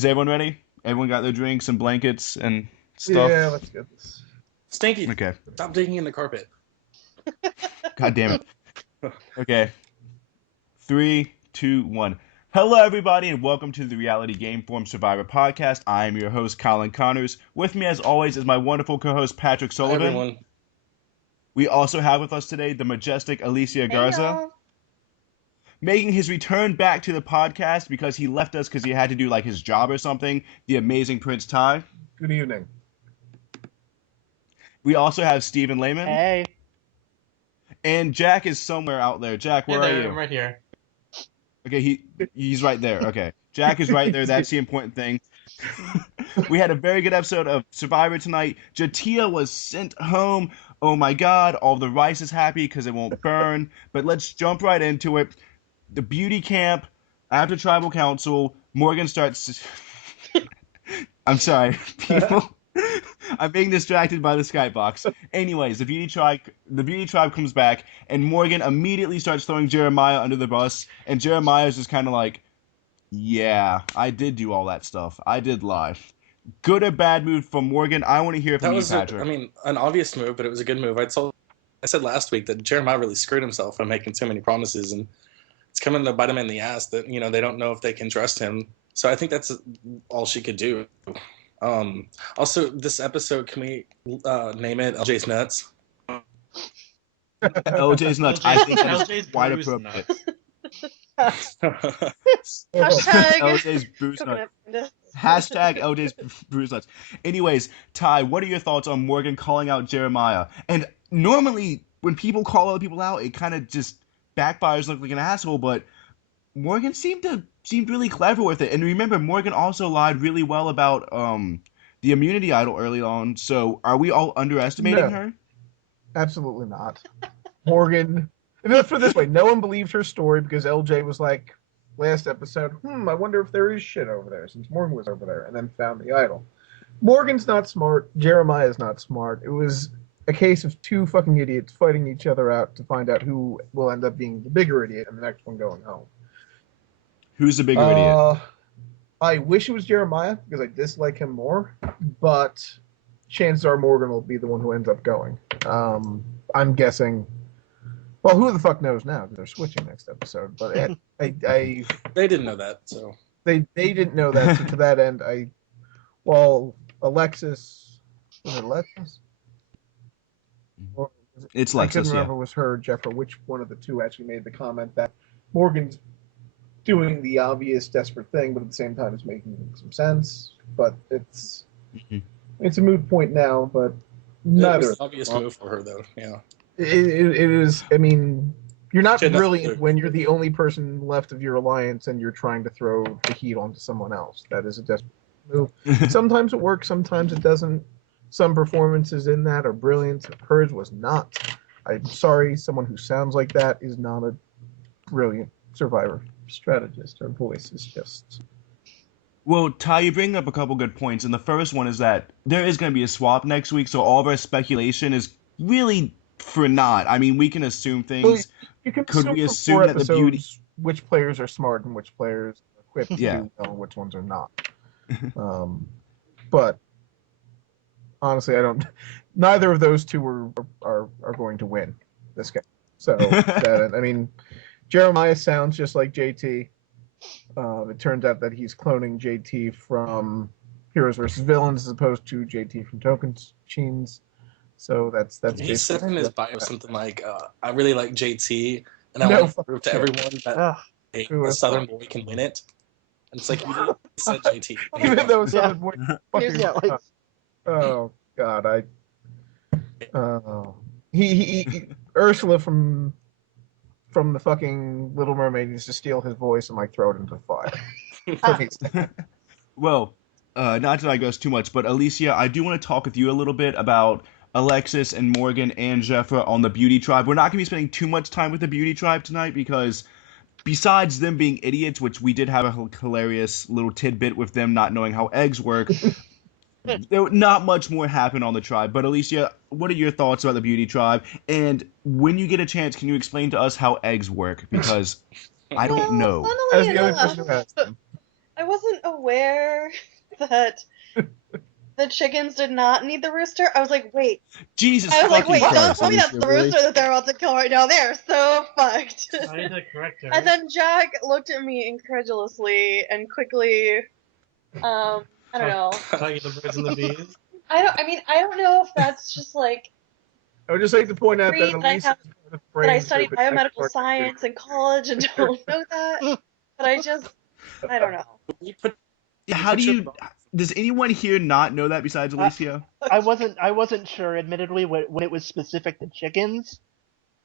Is everyone ready? Everyone got their drinks and blankets and Yeah, stuff? let's get this. Stinky, Okay. stop digging in the carpet. God damn it. Okay. Three, two, one. Hello, everybody, and welcome to the Reality Game Form Survivor podcast. I am your host, Colin Connors. With me, as always, is my wonderful co-host, Patrick Hi, Sullivan. everyone. We also have with us today the majestic Alicia Garza. Making his return back to the podcast because he left us because he had to do like his job or something, the amazing Prince Ty. Good evening. We also have Stephen Lehman. Hey. And Jack is somewhere out there. Jack, where are you? I'm right here. Okay, he's right there. Okay. Jack is right there. That's the important thing. We had a very good episode of Survivor tonight. Jatia was sent home. Oh my god, all the rice is happy because it won't burn. But let's jump right into it. The beauty camp, after tribal council, Morgan starts... I'm sorry, people. I'm being distracted by the skybox. Anyways, the beauty tribe comes back, and Morgan immediately starts throwing Jeremiah under the bus, and Jeremiah's just kind of like, yeah, I did do all that stuff. I did lie. Good or bad move from Morgan? I want to hear from you, Patrick. An obvious move, but it was a good move. I said last week that Jeremiah really screwed himself by making too many promises, and it's coming to bite him in the ass that, they don't know if they can trust him. So I think that's all she could do. Also, this episode, can we name it LJ's Nuts? LJ's Nuts. I think that's quite appropriate. LJ's Bruise Nuts. Hashtag LJ's Bruise Nuts. Anyways, Ty, what are your thoughts on Morgan calling out Jeremiah? And normally, when people call other people out, it kind of just backfires, look like an asshole, but Morgan seemed really clever with it. And remember, Morgan also lied really well about the immunity idol early on. So are we all underestimating her? Absolutely not. Morgan, let's put it this way, no one believed her story because LJ was like, last episode, I wonder if there is shit over there, since Morgan was over there, and then found the idol. Morgan's not smart. Jeremiah's not smart. It was a case of two fucking idiots fighting each other out to find out who will end up being the bigger idiot and the next one going home. Who's the bigger idiot? I wish it was Jeremiah because I dislike him more, but chances are Morgan will be the one who ends up going. I'm guessing. Well, who the fuck knows now? Because they're switching next episode. But they didn't know that, so they didn't know that. So to that end, Alexis, was it Alexis? It's Alexis. I couldn't remember was her, Jeff, or which one of the two actually made the comment that Morgan's doing the obvious desperate thing, but at the same time it's making some sense. But it's a moot point now, but neither. It was an obvious move for her, though, yeah. It is, I mean, you're not brilliant when you're the only person left of your alliance and you're trying to throw the heat onto someone else. That is a desperate move. Sometimes it works, sometimes it doesn't. Some performances in that are brilliant. Hers was not. I'm sorry, someone who sounds like that is not a brilliant survivor strategist. Her voice is just... Well, Ty, you bring up a couple good points, and the first one is that there is going to be a swap next week, so all of our speculation is really for naught. I mean, we can assume things. Well, you can assume that the beauty... which players are smart and which players are equipped to do well and which ones are not. But honestly, neither of those two are going to win this game. So, I mean, Jeremiah sounds just like JT. It turns out that he's cloning JT from Heroes vs. Villains as opposed to JT from Tocantins. So that's he said in his bio something like, I really like JT, and I want to prove to everyone that a Southern boy can win it. And it's like, you said JT. Even though Southern boy oh, God, he Ursula from the fucking Little Mermaid needs to steal his voice and like throw it into fire. Well, not to digress too much, but Alicia, I do want to talk with you a little bit about Alexis and Morgan and Jeffra on the Beauty Tribe. We're not going to be spending too much time with the Beauty Tribe tonight because besides them being idiots, which we did have a hilarious little tidbit with them not knowing how eggs work, not much more happened on the tribe. But Alicia, what are your thoughts about the Beauty Tribe? And when you get a chance, can you explain to us how eggs work? Because I don't know. As the other person who asked them. I wasn't aware that the chickens did not need the rooster. I was like, wait. Jesus I was like, fucking wait, don't Christ, tell me that's Alicia, the really? rooster that they're about to kill right now. They're so fucked. I need to correct her. And then Jack looked at me incredulously and quickly, I don't know. Talking the birds and the bees. I don't know if that's just like I would just like to point out that that I Alicia have, is part of that I brain studied group at biomedical Expert science in college and don't know that. But I don't know. Yeah, how do you? Does anyone here not know that besides Alicia? I wasn't sure, admittedly, when it was specific to chickens.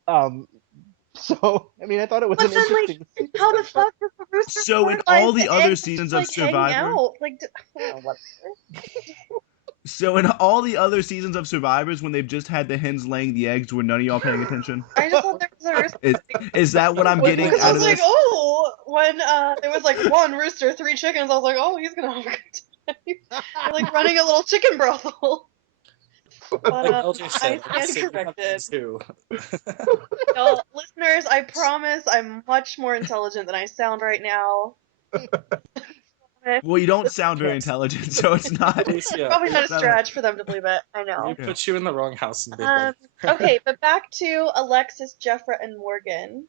So I mean, I thought it was But an then, like, interesting. how the fuck does the rooster So in fertilize all the other eggs seasons to, of like, hang Survivor, out? Like, oh, whatever. so in all the other seasons of Survivors, when they've just had the hens laying the eggs, were none of y'all paying attention? I just thought there was a rooster. Is that what I'm getting Because I out was of like, this? oh, when there was like one rooster, 3 chickens, I was like, oh, he's gonna have a good time. They're like running a little chicken brothel. But Like LJ said, I stand corrected. too. No, listeners, I promise I'm much more intelligent than I sound right now. Well, you don't sound very intelligent, so it's not. Alicia, Probably not a not stretch for them to believe it. I know. we put you in the wrong house in bed. Okay, but back to Alexis, Jeffra, and Morgan.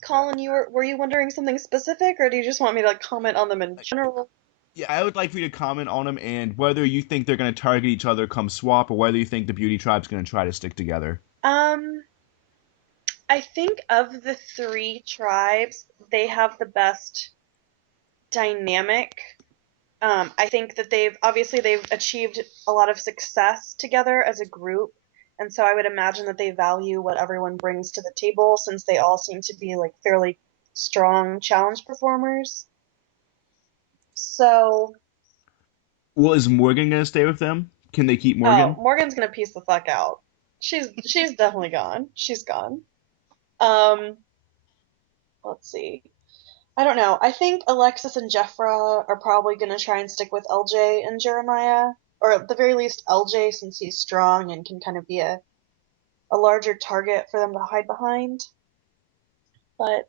Colin, were you wondering something specific, or do you just want me to, like, comment on them in general? Yeah, I would like for you to comment on them and whether you think they're going to target each other come swap, or whether you think the Beauty Tribe's going to try to stick together. I think of the 3 tribes, they have the best dynamic. I think that they've achieved a lot of success together as a group, and so I would imagine that they value what everyone brings to the table, since they all seem to be, like, fairly strong challenge performers. So, Well, is Morgan going to stay with them? Can they keep Morgan? oh, Morgan's gonna piece the fuck out. She's definitely gone. She's gone. Let's see. I don't know. I think Alexis and Jeffra are probably gonna try and stick with LJ and Jeremiah, or at the very least LJ, since he's strong and can kind of be a larger target for them to hide behind. But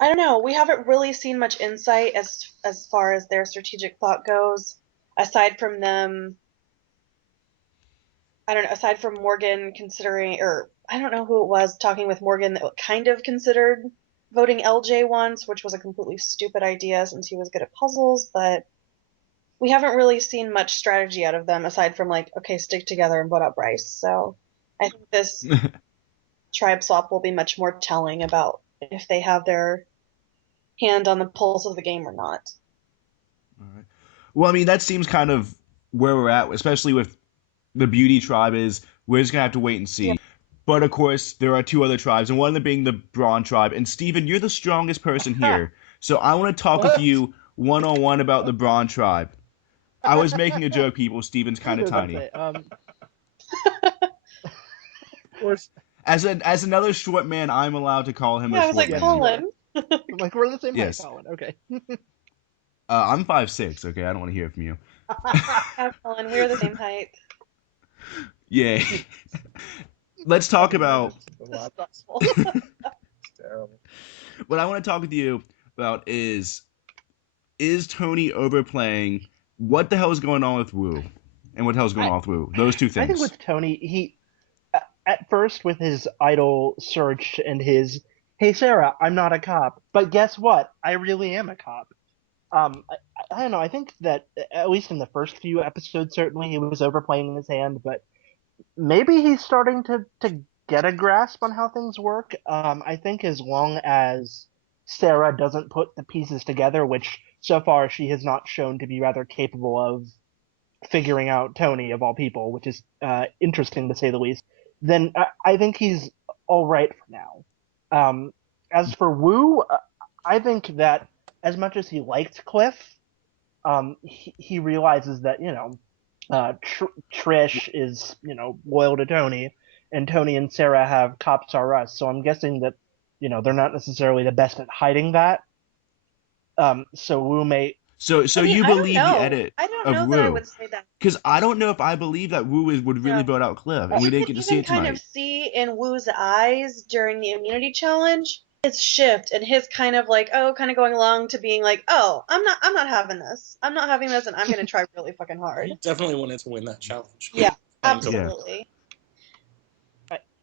I don't know. We haven't really seen much insight as far as their strategic thought goes, aside from them. I don't know. Aside from Morgan considering, or I don't know who it was talking with Morgan that kind of considered voting LJ once, which was a completely stupid idea since he was good at puzzles. But we haven't really seen much strategy out of them aside from, like, okay, stick together and vote out Bryce. So I think this tribe swap will be much more telling about if they have their hand on the pulse of the game or not. All right. Well, I mean, that seems kind of where we're at, especially with the Beauty Tribe. Is we're just going to have to wait and see. Yeah. But, of course, there are 2 other tribes, and one of them being the Brawn Tribe. And, Steven, you're the strongest person here. So I want to talk with you one-on-one about the Brawn Tribe. I was making a joke, people. Steven's kind of tiny. As another short man, I'm allowed to call him a short man. I was like, Colin. Like, we're the same height, Yes. Colin. Okay. I'm 5'6", okay? I don't want to hear it from you. Colin, we're the same height. Yay. Let's talk about... What I want to talk with you about is Tony overplaying? What the hell is going on with Wu? And what the hell is going on with Wu? Those 2 things. I think with Tony, he... at first, with his idol search and his, hey, Sarah, I'm not a cop, but guess what? I really am a cop. I don't know. I think that, at least in the first few episodes, certainly he was overplaying his hand, but maybe he's starting to get a grasp on how things work. I think as long as Sarah doesn't put the pieces together, which so far she has not shown to be rather capable of figuring out Tony, of all people, which is interesting to say the least, then I think he's all right for now. As for Wu, I think that as much as he liked Cliff, he realizes that, Trish is, loyal to Tony, and Tony and Sarah have Cops Are Us. So I'm guessing that, they're not necessarily the best at hiding that. So Wu may... So you believe the edit I don't of know Wu? that I would say that. Because I don't know if I believe that Wu would really vote out Cliff, and we didn't get to see it tonight. You can kind of see in Wu's eyes during the immunity challenge his shift and his kind of like, kind of going along to being like, I'm not having this. I'm not having this, and I'm gonna try really fucking hard. He definitely wanted to win that challenge. Yeah, Yeah. absolutely.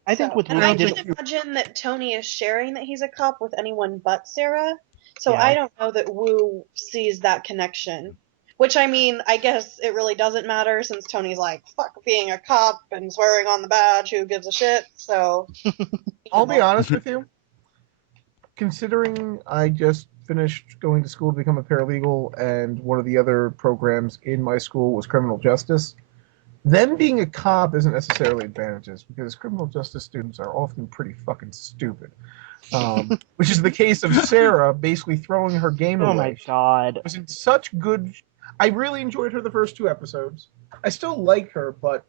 I think with and Wu, I he can't imagine that Tony is sharing that he's a cop with anyone but Sarah. So Yeah. I don't know that Wu sees that connection. Which, I mean, I guess it really doesn't matter since Tony's like, fuck being a cop and swearing on the badge, who gives a shit? So. I'll be honest with you. Considering I just finished going to school to become a paralegal, and one of the other programs in my school was criminal justice, them being a cop isn't necessarily advantages, because criminal justice students are often pretty fucking stupid. Which is the case of Sarah basically throwing her game away. Oh my god. She was in such good... I really enjoyed her the first 2 episodes. I still like her, but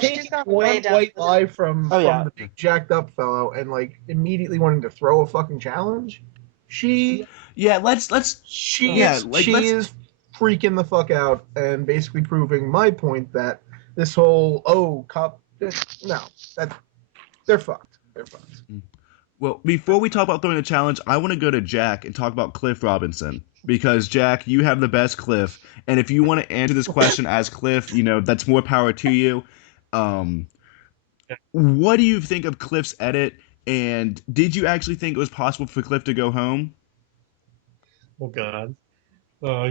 taking one white lie from the big jacked up fellow and like immediately wanting to throw a fucking challenge, she is freaking the fuck out and basically proving my point that this whole cop, no, that they're fucked. They're fucked. Well, before we talk about throwing a challenge, I want to go to Jack and talk about Cliff Robinson. Because, Jack, you have the best Cliff. And if you want to answer this question as Cliff, that's more power to you. What do you think of Cliff's edit? And did you actually think it was possible for Cliff to go home? Oh, God. I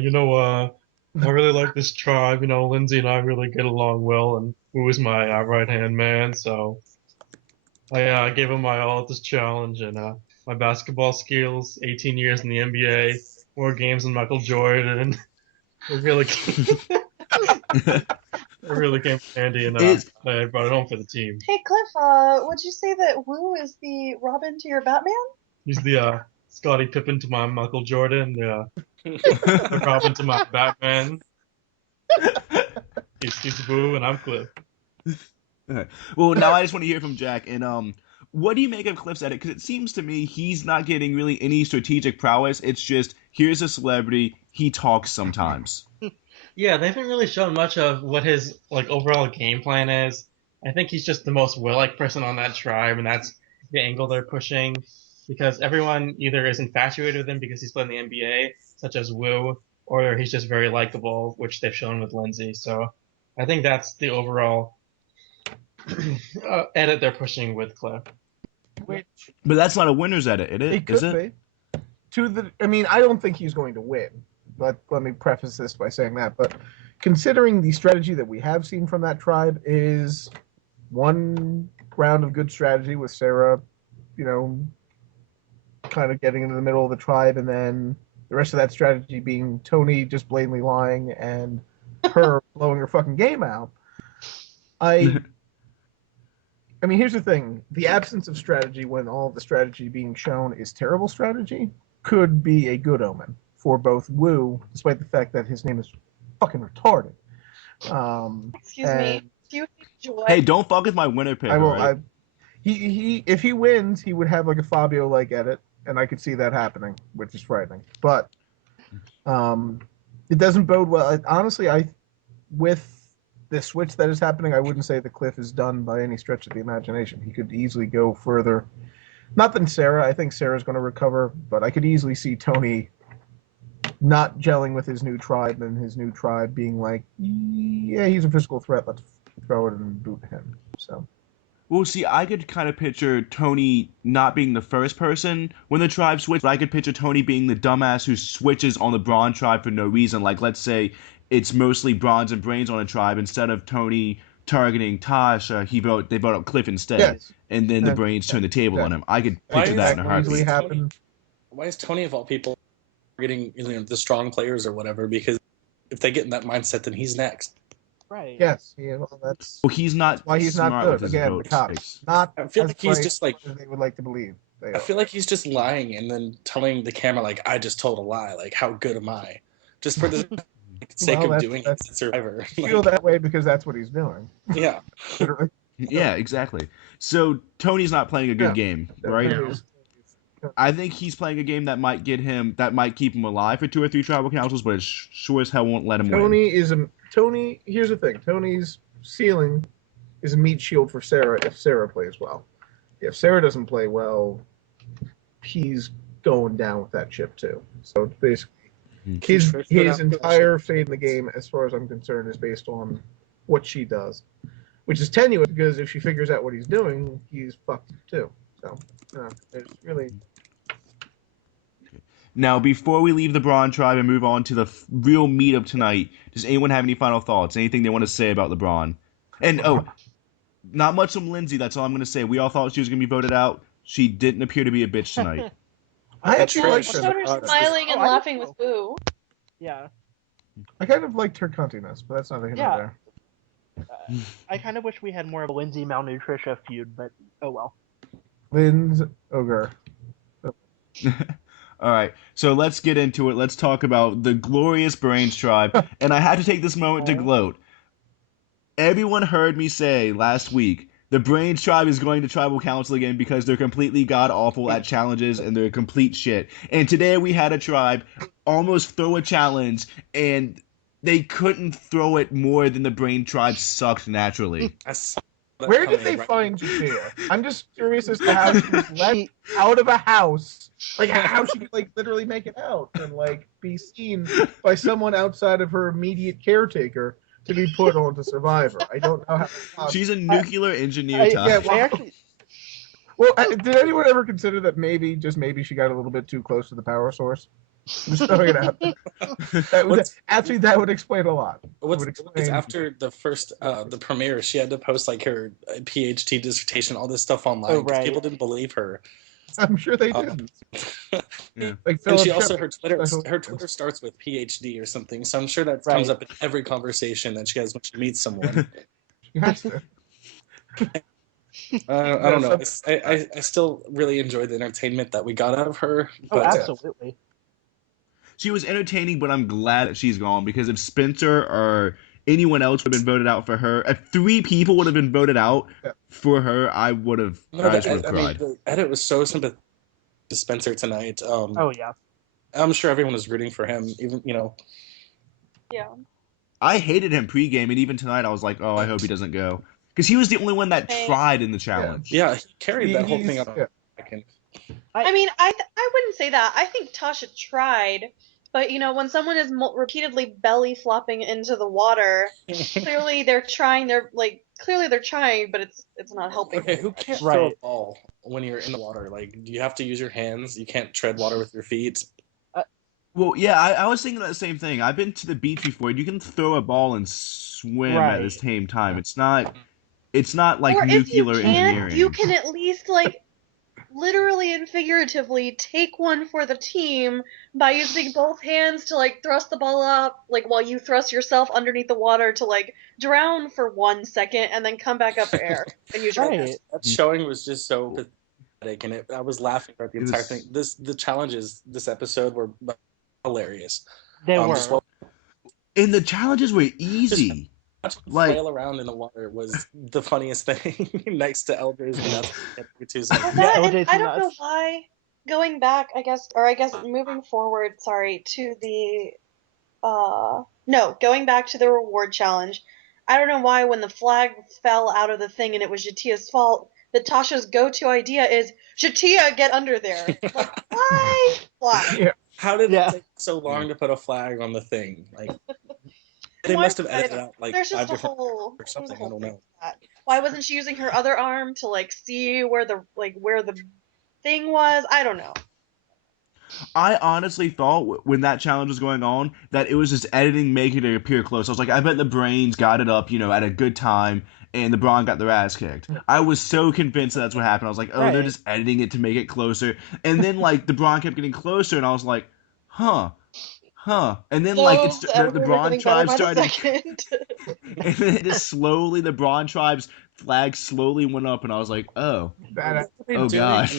really like this tribe. Lindsay and I really get along well, and Wu is my right-hand man, so I gave him my all at this challenge, and my basketball skills, 18 years in the NBA, more games than Michael Jordan. It really came handy, and I brought it home for the team. Hey, Cliff, would you say that Wu is the Robin to your Batman? He's the Scottie Pippen to my Michael Jordan, the Robin to my Batman. He's Wu, and I'm Cliff. Well, now I just want to hear from Jack. And what do you make of Cliff's edit? Because it seems to me he's not getting really any strategic prowess. It's just, here's a celebrity, he talks sometimes. Yeah, they haven't really shown much of what his overall game plan is. I think he's just the most will-like person on that tribe, and that's the angle they're pushing. Because everyone either is infatuated with him because he's playing the NBA, such as Wu, or he's just very likable, which they've shown with Lindsay. So I think that's the overall edit they're pushing with Cliff. But that's not a winner's edit, is it? I don't think he's going to win. Let me preface this by saying that. But considering the strategy that we have seen from that tribe is one round of good strategy with Sarah, kind of getting into the middle of the tribe, and then the rest of that strategy being Tony just blatantly lying and her blowing her fucking game out. Here's the thing. The absence of strategy when all of the strategy being shown is terrible strategy could be a good omen for both Wu, despite the fact that his name is fucking retarded. Excuse me. Do you enjoy? Hey, don't fuck with my winner pick. If he wins, he would have like a Fabio-like edit, and I could see that happening, which is frightening. But it doesn't bode well. Honestly, with the switch that is happening, I wouldn't say the Cliff is done by any stretch of the imagination. He could easily go further. Not than Sarah. I think Sarah's going to recover, but I could easily see Tony not gelling with his new tribe, and his new tribe being like, yeah, he's a physical threat. Let's throw it and boot him. So. Well, see, I could kind of picture Tony not being the first person when the tribe switched, but I could picture Tony being the dumbass who switches on the Brawn tribe for no reason. Like, let's say it's mostly Bronze and Brains on a tribe. Instead of Tony targeting Tosh, they vote out Cliff instead. Yes. And then the Brains turn the table on him. I could picture that in a heartbeat. Why is Tony, of all people, targeting the strong players or whatever? Because if they get in that mindset, then he's next. Right. Yes. That's he's not. Why he's not good. Again, the cops. Not. I feel like he's just like they would like to believe. I feel like he's just lying and then telling the camera like, "I just told a lie. Like, how good am I?" Just for the sake of doing it as Survivor. I feel that way because that's what he's doing. Yeah. Yeah, exactly. So Tony's not playing a good game, right? I think he's playing a game that might keep him alive for 2 or 3 tribal councils, but it sure as hell won't let him win. Here's the thing. Tony's ceiling is a meat shield for Sarah if Sarah plays well. If Sarah doesn't play well, he's going down with that ship too. So basically, His his entire fate in the game, as far as I'm concerned, is based on what she does, which is tenuous because if she figures out what he's doing, he's fucked too. So, it's really. Now, before we leave the Braun tribe and move on to the real meat of tonight, does anyone have any final thoughts? Anything they want to say about the Braun? And not much from Lindsay. That's all I'm going to say. We all thought she was going to be voted out. She didn't appear to be a bitch tonight. I actually I liked showed her. her smiling and laughing with Boo. Yeah. I kind of liked her cuntiness, but that's neither here nor there. I kind of wish we had more of a Lindsay Malnutritia feud, but oh well. Lynn's ogre. All right, so let's get into it. Let's talk about the glorious Brains tribe. And I had to take this moment to gloat. Everyone heard me say last week, the Brains tribe is going to tribal council again because they're completely god-awful at challenges and they're complete shit. And today we had a tribe almost throw a challenge, and they couldn't throw it more than the Brain tribe sucked naturally. Where did they find Jatia? I'm just curious as to how she was let out of a house. Like, how she could, like, literally make it out and, like, be seen by someone outside of her immediate caretaker to be put onto Survivor. I don't know how. She's a nuclear engineer, Tosh. Well, did anyone ever consider that maybe, just maybe, she got a little bit too close to the power source? I'm just throwing it out there. Actually, that would explain a lot. It's after the first, the premiere, she had to post like her PhD dissertation, all this stuff online because people didn't believe her. I'm sure they didn't. Yeah. Like and she also her Twitter starts with PhD or something, so I'm sure that comes up in every conversation that she has when she meets someone. She has to. I don't know. I still really enjoy the entertainment that we got out of her. But, absolutely. She was entertaining, but I'm glad that she's gone because if Spencer or anyone else would have been voted out for her, if 3 people would have been voted out for her, I would have cried. The edit was so sympathetic to Spencer tonight. Yeah. I'm sure everyone was rooting for him, even Yeah. I hated him pregame, and even tonight I was like, oh, I hope he doesn't go. Because he was the only one that tried in the challenge. Yeah, he carried that whole thing up. Yeah. I mean, I wouldn't say that. I think Tasha tried, but when someone is repeatedly belly flopping into the water, clearly they're trying. Clearly they're trying, but it's not helping. Okay, who can't throw a ball when you're in the water? Like, you have to use your hands. You can't tread water with your feet. Well, yeah, I was thinking the same thing. I've been to the beach before, and you can throw a ball and swim at the same time. It's not like or nuclear if you engineering. You can at least literally and figuratively take one for the team by using both hands to thrust the ball up, while you thrust yourself underneath the water to drown for 1 second and then come back up for air and use your hands. That showing was just so pathetic, and I was laughing about the entire thing. The challenges this episode were hilarious. They were. And the challenges were easy. Flail around in the water was the funniest thing next to LJ's nuts. I don't know why. Going back, I guess moving forward, to the going back to the reward challenge. I don't know why when the flag fell out of the thing and it was Jatia's fault, that Tasha's go-to idea is, Jatia, get under there. Why? Why? Yeah. How did it take so long to put a flag on the thing? They must have edited out 5 different or something. I don't know. Why wasn't she using her other arm to see where the thing was? I don't know. I honestly thought when that challenge was going on that it was just editing making it appear close. I was like, I bet the Brains got it up, at a good time, and the Braun got their ass kicked. I was so convinced that's what happened. I was like, oh, they're just editing it to make it closer. And then the Braun kept getting closer, and I was like, huh. And then the Braun tribe started, and then it just slowly the Braun tribe's flag slowly went up, and I was like, oh god. And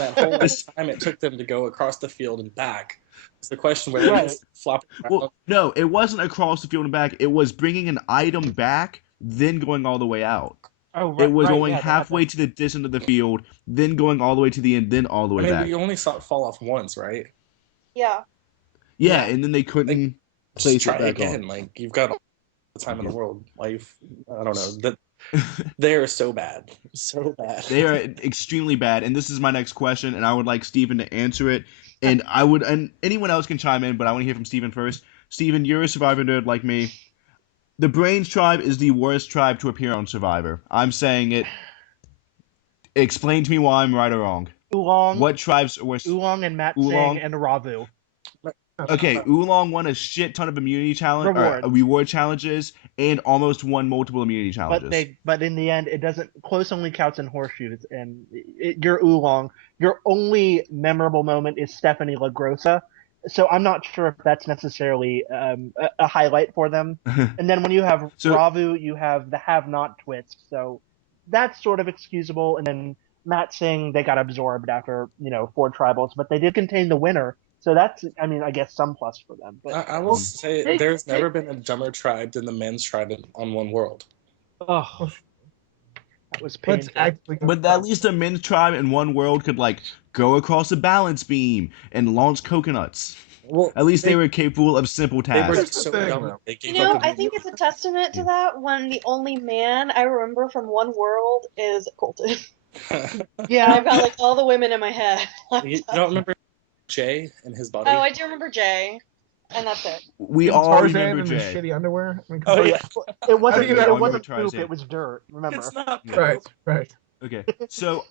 that whole time it took them to go across the field and back. It's the question where they just flopping around. Well, no, it wasn't across the field and back. It was bringing an item back, then going all the way out. Oh, right, it was going halfway to the distance of the field, then going all the way to the end, then all the way back. You only saw it fall off once, right? Yeah. Yeah, and then they couldn't place it back again. on. You've got all the time in the world. I don't know. They are so bad. So bad. They are extremely bad, and this is my next question, and I would like Steven to answer it. And anyone else can chime in, but I want to hear from Steven first. Steven, you're a Survivor nerd like me. The Brains tribe is the worst tribe to appear on Survivor. I'm saying it. Explain to me why I'm right or wrong. Oolong, What tribes are worse? Oolong and Matt Oolong? Singh and Ravu. Okay, Oolong won a shit ton of immunity challenge Rewards. reward challenges and almost won multiple immunity challenges. But in the end, it doesn't. Close only counts in horseshoes, and you're Oolong. Your only memorable moment is Stephanie LaGrossa. So I'm not sure if that's necessarily a highlight for them. And then when you have Ravu, you have the have-not twist. So that's sort of excusable. And then Matt Singh, they got absorbed after 4 tribals, but they did contain the winner. So that's, I guess, some plus for them. But I will say there's never been a dumber tribe than the men's tribe on One World. Oh, that was painful. But at least the men's tribe in One World could, go across a balance beam and launch coconuts. Well, at least they were capable of simple tasks. They were so dumb. I think it's a testament to that when the only man I remember from One World is Colton. Yeah. I've got, all the women in my head. You don't remember Jay and his body? Oh, I do remember Jay, and that's it. We all Tarzan remember in Jay. his shitty underwear. It wasn't poop. Tarzan. It was dirt. Remember? It's not poop. Right. Okay, so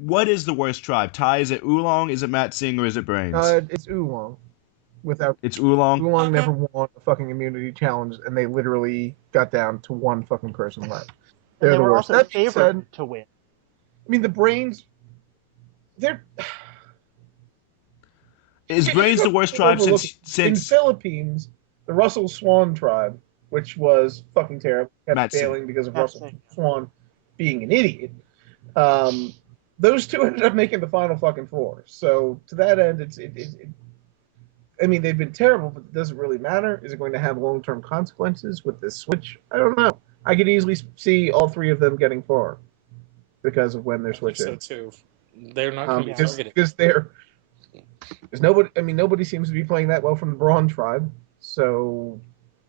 what is the worst tribe? Ty, is it Oolong, is it Matt Singh, or is it Brains? It's Oolong. It's Oolong? Oolong never won a fucking immunity challenge, and they literally got down to one fucking person left. They were worst. also favored to win. The Brains, Is Brains the worst tribe since... In Philippines, the Russell Swan tribe, which was fucking terrible, kept failing because of Russell Swan being an idiot. Those two ended up making the final fucking 4. So to that end, they've been terrible, but it doesn't really matter. Is it going to have long-term consequences with this switch? I don't know. I could easily see all 3 of them getting far because of when they're switching. So too. They're not going to be targeted because nobody seems to be playing that well from the Brawn tribe. So,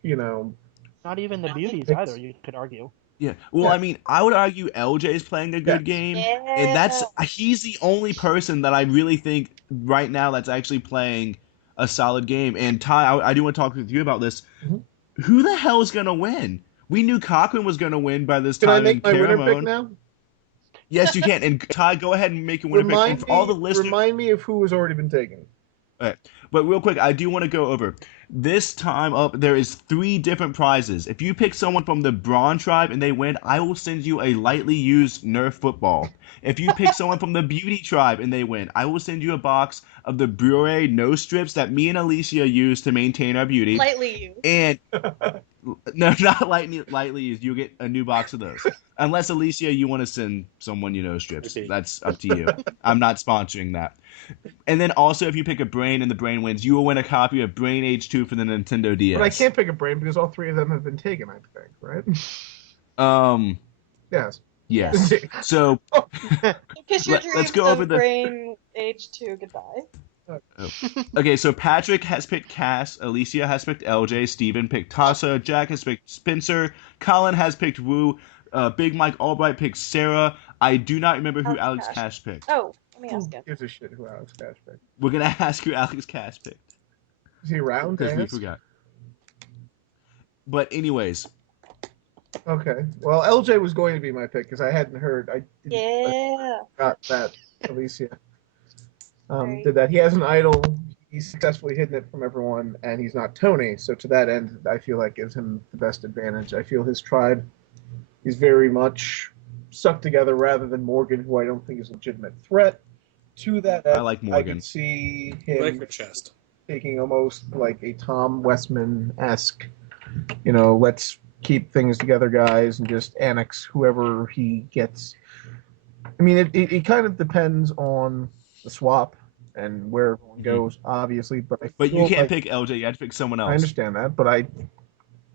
not even the beauties either. You could argue. Yeah. Well, I would argue LJ is playing a good game, and he's the only person that I really think right now that's actually playing a solid game. And Ty, I do want to talk with you about this. Mm-hmm. Who the hell is going to win? We knew Cochran was going to win by this time. Can I make my winner pick now? Yes, you can. And Ty, go ahead and make a winner pick. And for all the listeners, remind me of who has already been taken. All right. But real quick, I do want to go over. This time up, there is 3 different prizes. If you pick someone from the Brawn tribe and they win, I will send you a lightly used Nerf football. If you pick someone from the Beauty tribe and they win, I will send you a box of the Bure nose strips that me and Alicia use to maintain our beauty. Lightly used. And no, not lightly used. You'll get a new box of those. Unless, Alicia, you want to send someone nose strips. That's up to you. I'm not sponsoring that. And then also, if you pick a Brain and the Brain wins, you will win a copy of Brain Age 2 for the Nintendo DS. But I can't pick a Brain because all 3 of them have been taken, I think, right? Yes. Yes. So let's go over the Brain Age 2 goodbye. Oh. Okay, so Patrick has picked Cass, Alicia has picked LJ, Steven picked Tassa, Jack has picked Spencer, Colin has picked Wu, Big Mike Albright picked Sarah. I do not remember who Alex Cash picked. Oh, let me ask him. Who gives a shit who Alex Cash picked? We're going to ask who Alex Cash picked. Is he around? Because we forgot. But anyways. Okay. Well, LJ was going to be my pick because I hadn't heard. I got that, Alicia. Did that. He has an idol. He's successfully hidden it from everyone, and he's not Tony. So to that end, I feel like gives him the best advantage. I feel his tribe is very much stuck together rather than Morgan, who I don't think is a legitimate threat. To that end, I like Morgan. I can see him like chest. taking almost like a Tom Westman-esque, let's keep things together, guys, and just annex whoever he gets. It kind of depends on the swap and where everyone goes, obviously. But you can't pick LJ. You have to pick someone else. I understand that, but I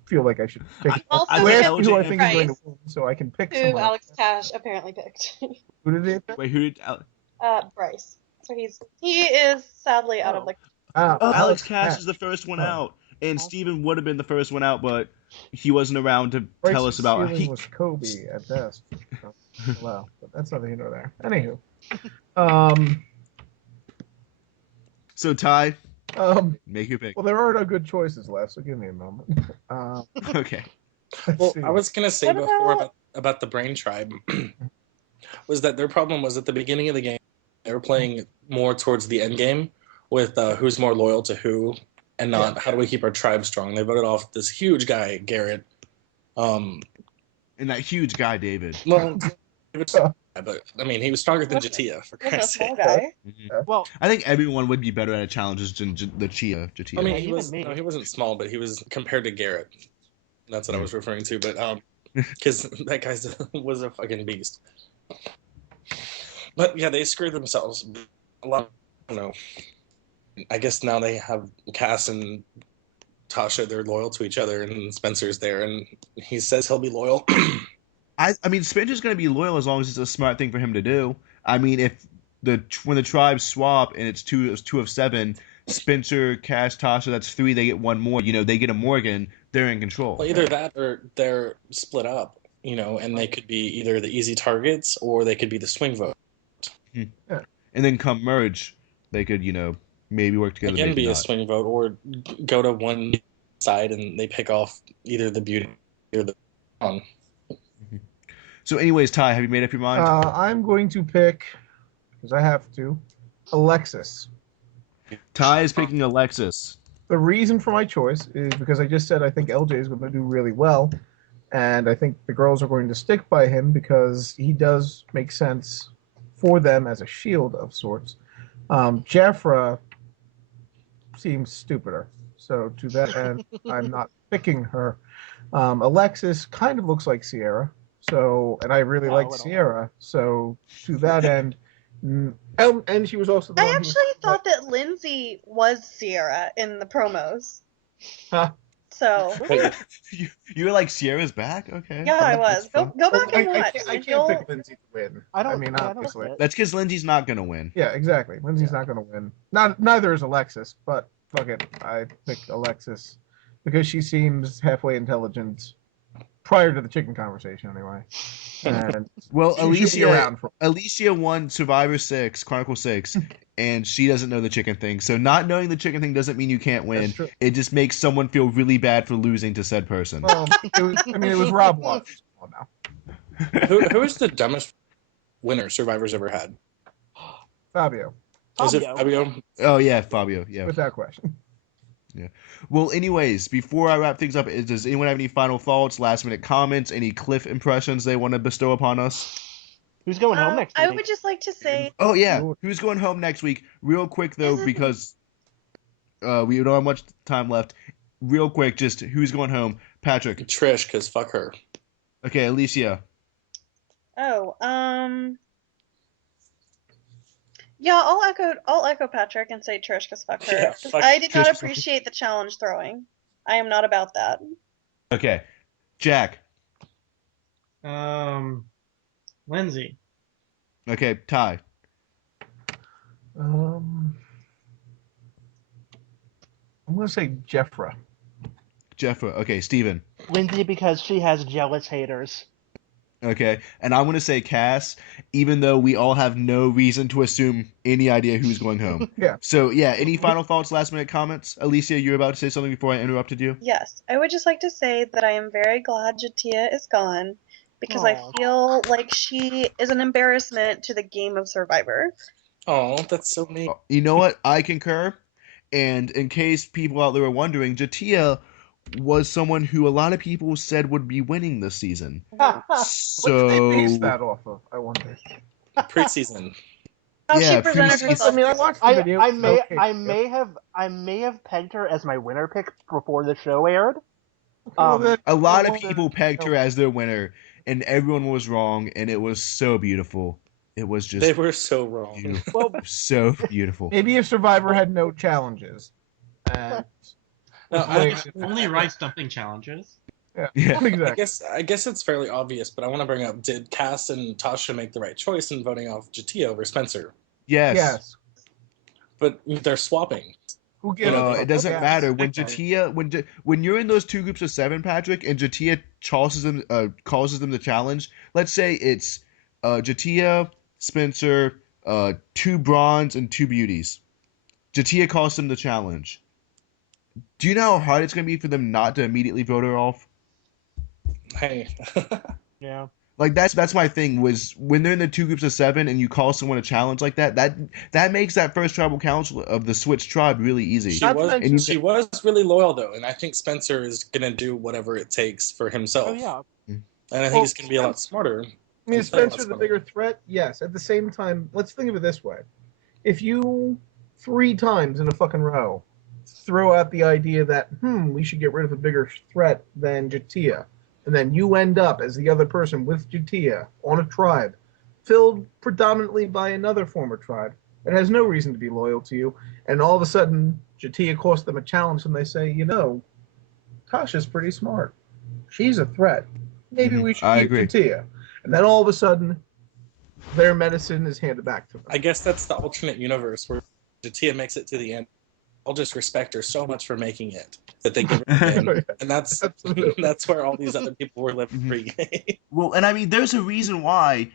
feel like I should pick. Also, who I think is going to win, so I can pick someone. Who Alex Cash apparently picked. Who did it? Wait, who did? Bryce. So he is sadly out of the. Alex Cash is the first one out. and Steven would have been the first one out, but he wasn't around to tell us Bryce's about. ceiling was Kobe at best. So, well, but that's neither here nor there. Anywho, So Ty, um, make your pick. well, there are no good choices left, so give me a moment. Okay. Well, see. I was gonna say What before about the Brain Tribe was that their problem was at the beginning of the game they were playing more towards the end game with who's more loyal to who and not how do we keep our tribe strong. They voted off this huge guy Garrett. And that huge guy, David. Well, but I mean, he was stronger than Jatia, for With a Christ's small sake. guy. Well, I think everyone would be better at challenges than the Jatia. I mean, Yeah, he even was me. no, he wasn't small, but he was compared to Garrett. That's what I was referring to. But because that guy was a fucking beast. But yeah, they screwed themselves a lot. I don't know. I guess now they have Cass and Tasha. They're loyal to each other, and Spencer's there, and he says he'll be loyal. I mean, Spencer's going to be loyal as long as it's a smart thing for him to do. I mean, if when the tribes swap and it's two of seven, Spencer, Cass, Tasha, that's three. They get one more. You know, they get a Morgan. They're in control. Well, either that or they're split up. You know, and they could be either the easy targets or they could be the swing vote. And then come merge, they could, maybe work together. Again, maybe be not. a swing vote or go to one side and they pick off either the beauty or the fun. So, anyways, Ty, have you made up your mind? I'm going to pick, because I have to, Alexis. Ty is picking Alexis. The reason for my choice is because I just said I think LJ is going to do really well, and I think the girls are going to stick by him because he does make sense for them as a shield of sorts. Jafra seems stupider, so to that end, I'm not picking her. Alexis kind of looks like Sierra, and I really like Sierra, so to that end, and she was also the I one actually thought that Lindsay was Sierra in the promos. Huh. So You were like, Sierra's back? Okay. yeah, I was. Go back and watch. I can't pick Lindsay to win. Obviously. That's because Lindsay's not going to win. Yeah, exactly. Lindsay's not going to win. Neither is Alexis, but fuck it. I picked Alexis because she seems halfway intelligent prior to the chicken conversation, anyway. And well, Alicia won Survivor 6, Chronicle 6, and she doesn't know the chicken thing. So not knowing the chicken thing doesn't mean you can't win. It just makes someone feel really bad for losing to said person. Well, it was Rob Watts. Oh, no. Who is the dumbest winner Survivor's ever had? Fabio. Is it Fabio? Oh, yeah, Fabio. Yeah. Without question. Yeah. Well, anyways, before I wrap things up, does anyone have any final thoughts, last-minute comments, any Cliff impressions they want to bestow upon us? Who's going home next week? I would just like to say... Oh, yeah. Who's going home next week? Real quick, though, because we don't have much time left. Real quick, just who's going home? Patrick. Trish, because fuck her. Okay, Alicia. Oh, yeah, I'll echo Patrick and say Trish, because fuck her. Yeah, fuck I did not Trish. appreciate the challenge throwing. I am not about that. Okay. Jack. Lindsay. Okay, Ty. I'm going to say Jeffra. Jeffra. Okay, Steven. Lindsay because she has jealous haters. Okay, and I'm going to say Cass, even though we all have no reason to assume any idea who's going home. Yeah. So, yeah, any final thoughts, last-minute comments? Alicia, you were about to say something before I interrupted you? Yes, I would just like to say that I am very glad Jatia is gone, because I Aw. feel like she is an embarrassment to the game of Survivor. Oh, that's so neat. You know what? I concur. And in case people out there are wondering, Jatia was someone who a lot of people said would be winning this season. What did So, they base that off of, I wonder? Preseason. How Yeah, she presented preseason. herself. I mean, I watched the I video. may have pegged her as my winner pick before the show aired. a lot of people pegged her as their winner, and everyone was wrong, and it was so beautiful. It was just They were so wrong. beautiful. So beautiful. Maybe if Survivor had no challenges. And No, Only right stumping challenges. Yeah. exactly. I guess it's fairly obvious, but I want to bring up: did Cass and Tasha make the right choice in voting off Jatia over Spencer? Yes. Yes. But they're swapping. Who gives a fuck? It doesn't Yes. matter when Jatia when you're in those 2 groups of 7, Patrick, and Jatia causes them the challenge. Let's say it's Jatia, Spencer, 2 bronze and 2 beauties. Jatia calls them the challenge. Do you know how hard it's going to be for them not to immediately vote her off? Hey. Yeah. Like that's my thing was when they're in the 2 groups of 7 and you call someone a challenge like that makes that first tribal council of the Switch tribe really easy. She was really loyal though, and I think Spencer is gonna do whatever it takes for himself. Oh yeah. And I think he's gonna be a lot smarter. I mean, is Spencer the bigger threat? Yes. At the same time, let's think of it this way: if you 3 times in a fucking row throw out the idea that we should get rid of a bigger threat than Jatia, and then you end up as the other person with Jatia on a tribe filled predominantly by another former tribe that has no reason to be loyal to you, and all of a sudden Jatia costs them a challenge and they say, Tasha's pretty smart. She's a threat. Maybe we should keep Jatia. And then all of a sudden their medicine is handed back to them. I guess that's the alternate universe where Jatia makes it to the end. I'll just respect her so much for making it that they give her in. And that's where all these other people were living free. Well, and I mean, there's a reason why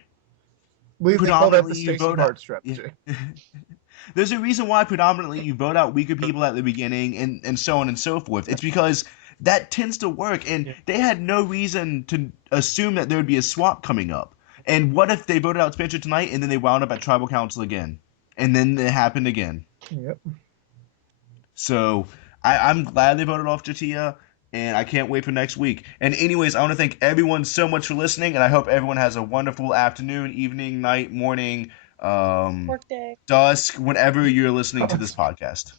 we call that the Stacey Hart strategy. There's a reason why predominantly you vote out weaker people at the beginning and so on and so forth. It's because that tends to work, and they had no reason to assume that there would be a swap coming up. And what if they voted out Spencer tonight and then they wound up at tribal council again? And then it happened again. Yep. So I'm glad they voted off Jatia, and I can't wait for next week. And anyways, I want to thank everyone so much for listening, and I hope everyone has a wonderful afternoon, evening, night, morning, Work day. dusk, whenever you're listening to this podcast.